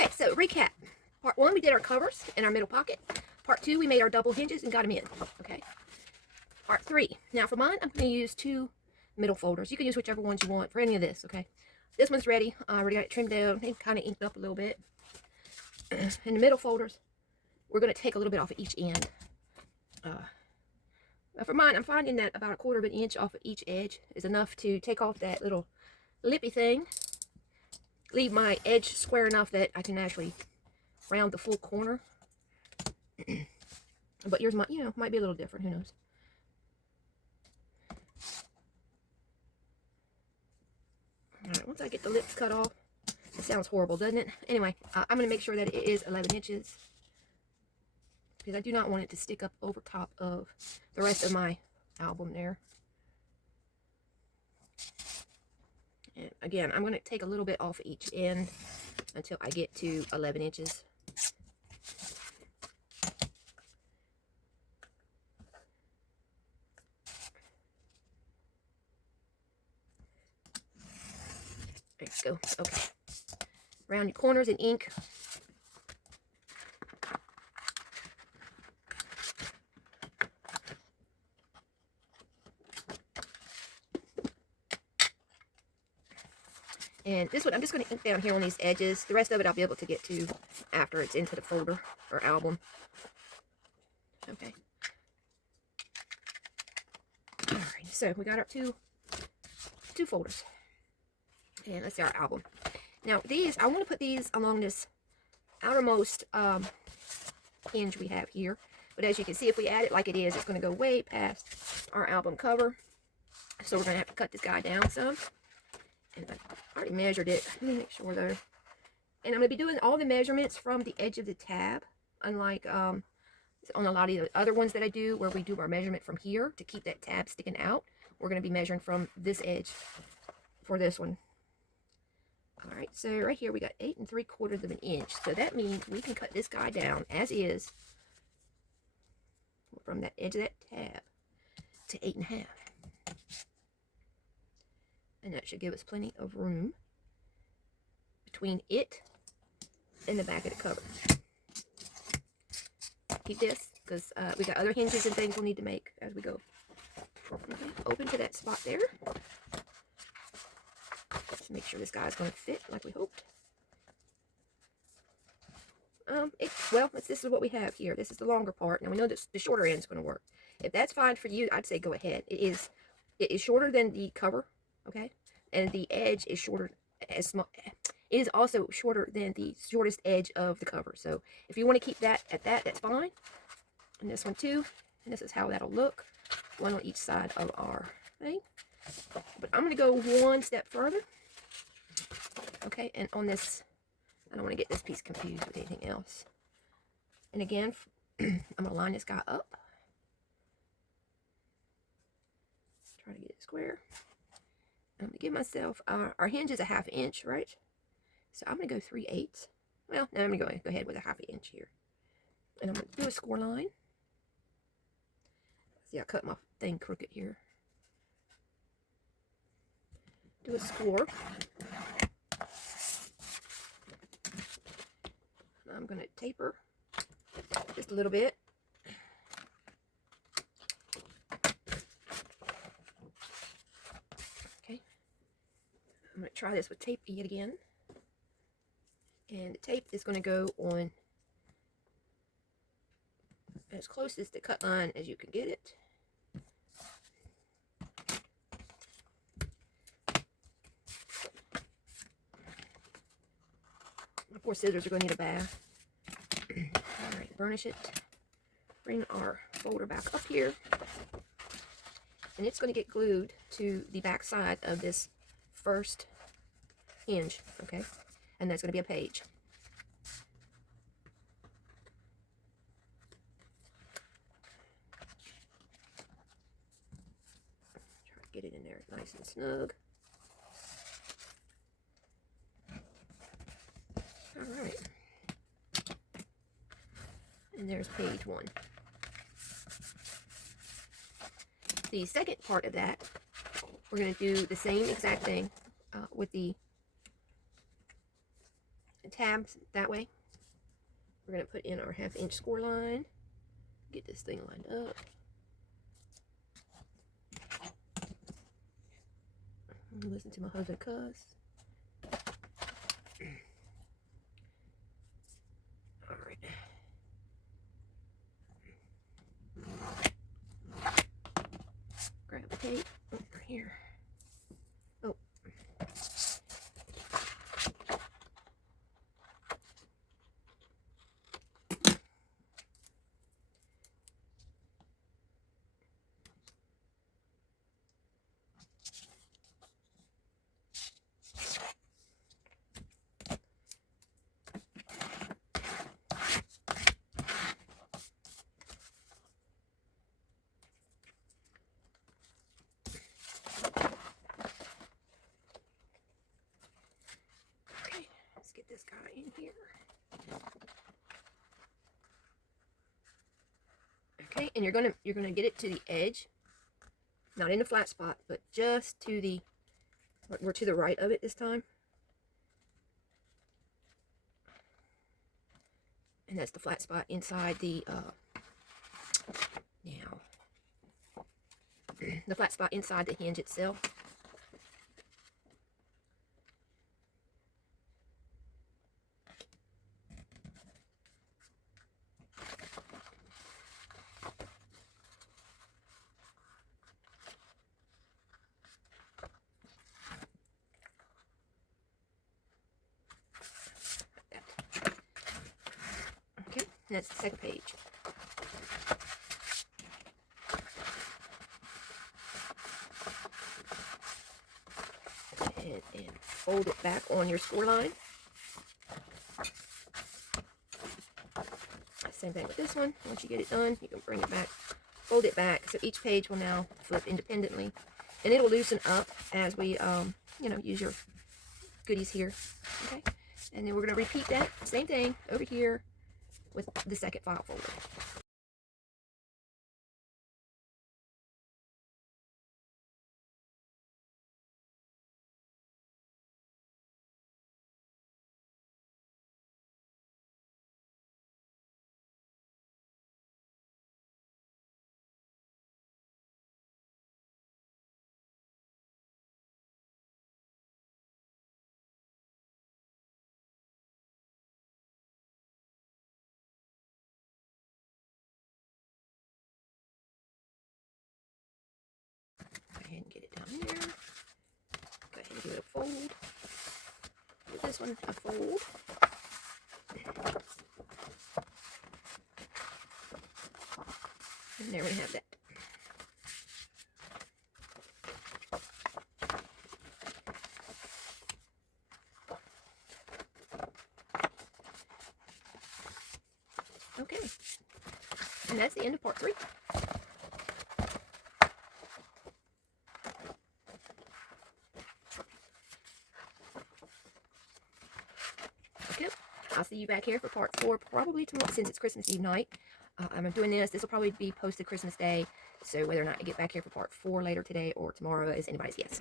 Okay, so recap. Part 1, we did our covers in our middle pocket. Part 2, we made our double hinges and got them in. Okay. Part 3. Now for mine, I'm going to use 2 middle folders. You can use whichever ones you want for any of this, okay? This one's ready. I already got it trimmed down and kind of inked up a little bit. In the middle folders, we're going to take a little bit off of each end. For mine, I'm finding that about 1/4 of an inch off of each edge is enough to take off that little lippy thing. Leave my edge square enough that I can actually round the full corner. But yours might, might be a little different. Who knows? Alright, once I get the lips cut off, it sounds horrible, doesn't it? Anyway, I'm going to make sure that it is 11 inches. Because I do not want it to stick up over top of the rest of my album there. And again, I'm going to take a little bit off each end until I get to 11 inches. There you go. Okay. Round your corners in ink. And this one, I'm just going to ink down here on these edges. The rest of it I'll be able to get to after it's into the folder or album. Okay. Alright, so we got our two folders. And let's see our album. Now these, I want to put these along this outermost hinge we have here. But as you can see, if we add it like it is, it's going to go way past our album cover. So we're going to have to cut this guy down some. And I already measured it. Let me make sure though. And I'm going to be doing all the measurements from the edge of the tab. Unlike on a lot of the other ones that I do, where we do our measurement from here to keep that tab sticking out. We're going to be measuring from this edge for this one. Alright, so right here we got 8 3/4 of an inch. So that means we can cut this guy down as is from that edge of that tab to 8 1/2. And that should give us plenty of room between it and the back of the cover. Keep this, because we got other hinges and things we'll need to make as we go. Okay, open to that spot there. Just make sure this guy's going to fit like we hoped. This is what we have here. This is the longer part. Now we know that the shorter end is going to work. If that's fine for you, I'd say go ahead. It is shorter than the cover, okay? And the edge is shorter, as small. It is also shorter than the shortest edge of the cover. So if you want to keep that at that, that's fine. And this one too. And this is how that'll look. One on each side of our thing. But I'm going to go one step further. Okay, and on this, I don't want to get this piece confused with anything else. And again, I'm going to line this guy up. Try to get it square. I'm going to give myself, our hinge is a 1/2 inch, right? So I'm going to go 3/8. Well, now I'm going to go ahead with a 1/2 inch here. And I'm going to do a score line. See, I cut my thing crooked here. Do a score. I'm going to taper just a little bit. Okay. I'm going to try this with tape yet again. And the tape is going to go on as close as the cut line as you can get it. Of course, scissors are going to need a bath. Alright, burnish it. Bring our folder back up here. And it's going to get glued to the back side of this first hinge, okay? And that's going to be a page. Try to get it in there nice and snug. Alright. And there's page 1. The second part of that, we're going to do the same exact thing with the tabs that way. We're going to put in our 1/2 inch score line. Get this thing lined up. Listen to my husband cuss. All right. Grab the tape over here. Oh. Get this guy in here. Okay, and you're gonna get it to the edge, not in the flat spot, but just to the, we're to the right of it this time. And that's the flat spot inside the now the flat spot inside the hinge itself. Okay, and that's the second page. And fold it back on your score line. Same thing with this one. Once you get it done, you can bring it back, fold it back. So each page will now flip independently, and it'll loosen up as we, you know, use your goodies here. Okay, and then we're going to repeat that same thing over here with the second file folder. Go ahead and get it down there. Go ahead and give it a fold. Give this one a fold. And there we have that. Okay. And that's the end of part 3. Okay. I'll see you back here for part 4 probably tomorrow, since it's Christmas Eve night. I'm doing this. This will probably be posted Christmas Day. So whether or not I get back here for part 4 later today or tomorrow is anybody's guess.